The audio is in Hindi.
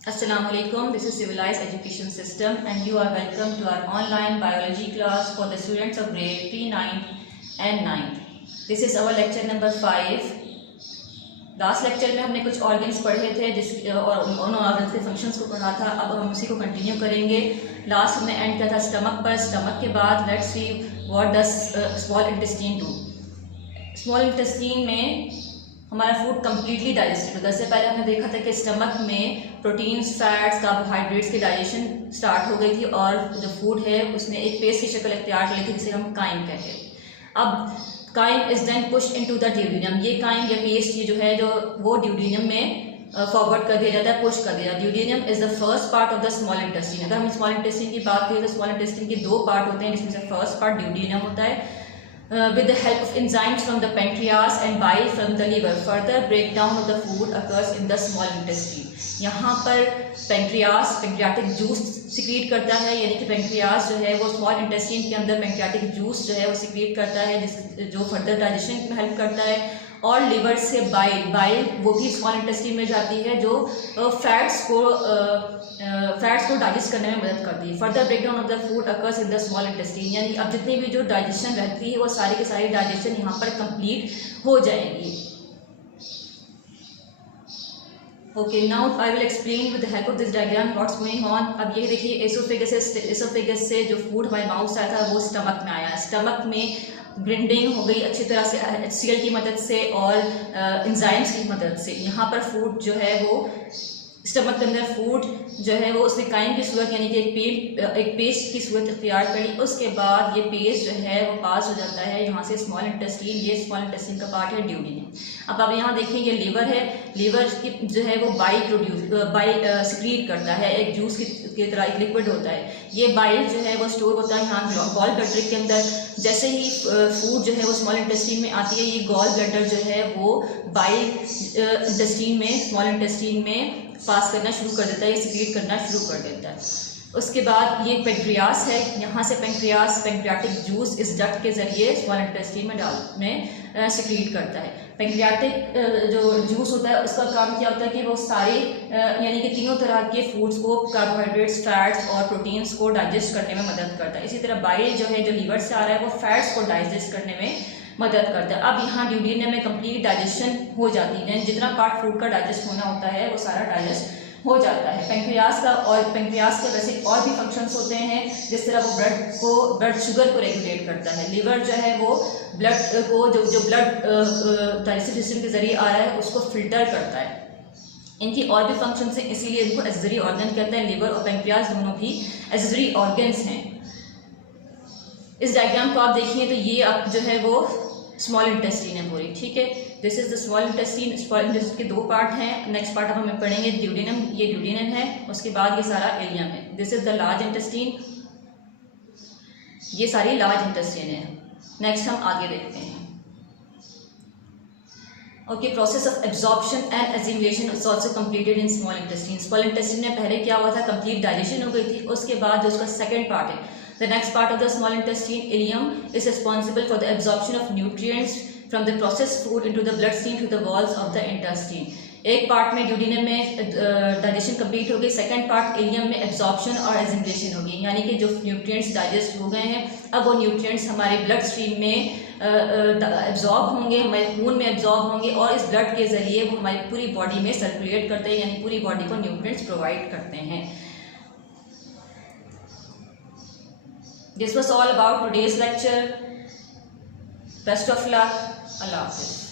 Assalamualaikum. This is Civilized Education System and you are welcome to our online biology class for the students of grade 3, 9 and 9th. This is our lecture number 5. Last lecture में हमने कुछ ऑर्गन्स पढ़े थे और उन ऑर्गन्स के फंक्शंस को पढ़ा था। अब हम उसी को कंटिन्यू करेंगे। लास्ट हमने एंड किया था स्टमक पर। स्टमक के बाद let's see what does small intestine do. Small intestine में हमारा फूड कम्प्लीटली डाइजेस्टेड होता है। इससे पहले हमने देखा था कि स्टमक में प्रोटीन्स, फैट्स, कार्बोहाइड्रेट्स की डाइजेशन स्टार्ट हो गई थी और जो फूड है उसने एक पेस्ट की शक्ल इख्तियार कर ली थी जिसे हम काइम कहते हैं। अब chyme is then push into the duodenum. ये काइम या पेस्ट ये जो है जो वो ड्यूडेनम में फॉरवर्ड कर दिया जाता है, पुश कर दिया जाता है। Duodenum is the first part of the small intestine. अगर हम स्मॉल इंटेस्टाइन की बात करें तो स्मॉल इंटेस्टाइन के दो पार्ट होते हैं जिसमें से फर्स्ट पार्ट ड्यूडेनम होता है with the help of enzymes from the pancreas and bile from the liver. Further breakdown of the food occurs in the small intestine. यहाँ पर पैंक्रियाटिक जूस सिक्रीट करता है, यानी कि पैंक्रियास जो है वो स्मॉल इंटेस्टाइन के अंदर पैंक्रियाटिक जूस जो है वो सिक्रीट करता है जो फर्दर डाइजेशन में हेल्प करता है। और लिवर से बाइल वो भी स्मॉल इंटेस्टाइन में जाती है जो फैट्स को डाइजेस्ट करने में मदद करती है। Further breakdown of the food occurs in the small intestine, यानी अब जितनी भी जो डाइजेशन रहती है वो सारी की सारी डाइजेशन यहाँ पर कंप्लीट हो जाएगी। Okay, now I will explain with the help of this diagram what's going on. अब ये देखिए एसोफेगस से जो फूड हमारे माउथ से आया था वो स्टमक में आया। स्टमक में ग्रिंडिंग हो गई अच्छी तरह से HCl की मदद से और एंजाइम्स की मदद से। यहाँ पर फूड जो है वो स्टमक के अंदर फूड जो है वो उसने काइम की सूरत यानी कि एक पेस्ट की सूरत इख्तियार करी। उसके बाद ये पेस्ट जो है वो पास हो जाता है यहाँ से स्मॉल इंटेस्टाइन। ये स्मॉल इंटेस्टाइन का पार्ट है ड्यूडेनम। अब आप यहाँ देखें ये लिवर है। लिवर की जो है वो बाइल सिक्रीट करता है, एक जूस की तरह एक लिक्विड होता है। ये बाइल जो है वो स्टोर होता है यहाँ गॉल ब्लैडर के अंदर। जैसे ही फूड जो है वो स्मॉल इंटेस्टाइन में आती है ये गॉल ब्लैडर जो है वो बाइल इंटेस्टाइन में स्मॉल इंटेस्टाइन में पास करना शुरू कर देता है, ये सिक्रीट करना शुरू कर देता है। उसके बाद ये पेंक्रियास है। यहाँ से पैंक्रियाटिक जूस इस डक्ट के जरिए स्मॉल इंटेस्टाइन में सिक्रीट करता है। पैंक्रियाटिक जो जूस होता है उसका काम क्या होता है कि वो सारे यानी कि तीनों तरह के फूड्स को, कार्बोहाइड्रेट्स, फैट्स और प्रोटीन्स को डाइजेस्ट करने में मदद करता है। इसी तरह बाइल जो है जो लीवर से आ रहा है वो फैट्स को डाइजेस्ट करने में मदद करता है। अब यहाँ ड्यूडेनम में कंप्लीट डाइजेशन हो जाती है, जितना पार्ट फूड का डाइजेस्ट होना होता है वो सारा डाइजेस्ट हो जाता है। पैंक्रियास का वैसे और भी फंक्शंस होते हैं, जिस तरह वो ब्लड शुगर को रेगुलेट करता है। लिवर जो है वो ब्लड को जो ब्लड डाइजेस्टिव सिस्टम के जरिए आ रहा है उसको फिल्टर करता है। इनकी और भी फंक्शंस हैं, इसीलिए इनको एक्सेसरी ऑर्गन कहते हैं। लिवर और पैंक्रियास दोनों भी एक्सेसरी ऑर्गन्स हैं। इस डायग्राम को आप देखिए तो ये आप जो है वो स्मॉल इंटेस्टाइन है पूरी, ठीक है। This is the small intestine. Small intestine के दो पार्ट हैं। नेक्स्ट पार्ट हम पढ़ेंगे ड्यूडेनम। ये ड्यूडेनम है, उसके बाद ये सारा इलियम है। This is the large intestine. ये सारी लार्ज इंटेस्टाइन है। नेक्स्ट हम आगे देखते हैं। Okay, process of absorption and assimilation is also completed in small intestine. Small intestine में पहले क्या हुआ था, कंप्लीट डाइजेशन हो गई थी। उसके बाद जो उसका सेकेंड पार्ट है, the next part of the small intestine, ileum, is responsible for the absorption of nutrients from the processed food into the bloodstream to the walls of the intestine. एक पार्ट में ड्यूडेनम में डाइजेशन कंप्लीट हो गई, सेकंड पार्ट इलियम में एब्जॉर्प्शन और एसिमिलेशन हो गई, यानी कि जो न्यूट्रिएंट्स डाइजेस्ट हो गए हैं अब वो न्यूट्रिएंट्स हमारे ब्लड स्ट्रीम में एब्जॉर्ब होंगे, हमारे खून में एब्जॉर्ब होंगे और इस ब्लड के जरिए वो हमारी पूरी बॉडी में सर्कुलेट करते हैं, यानी पूरी बॉडी को न्यूट्रिएंट्स प्रोवाइड करते हैं। This was all about today's lecture. Best of luck. Allah Hafiz.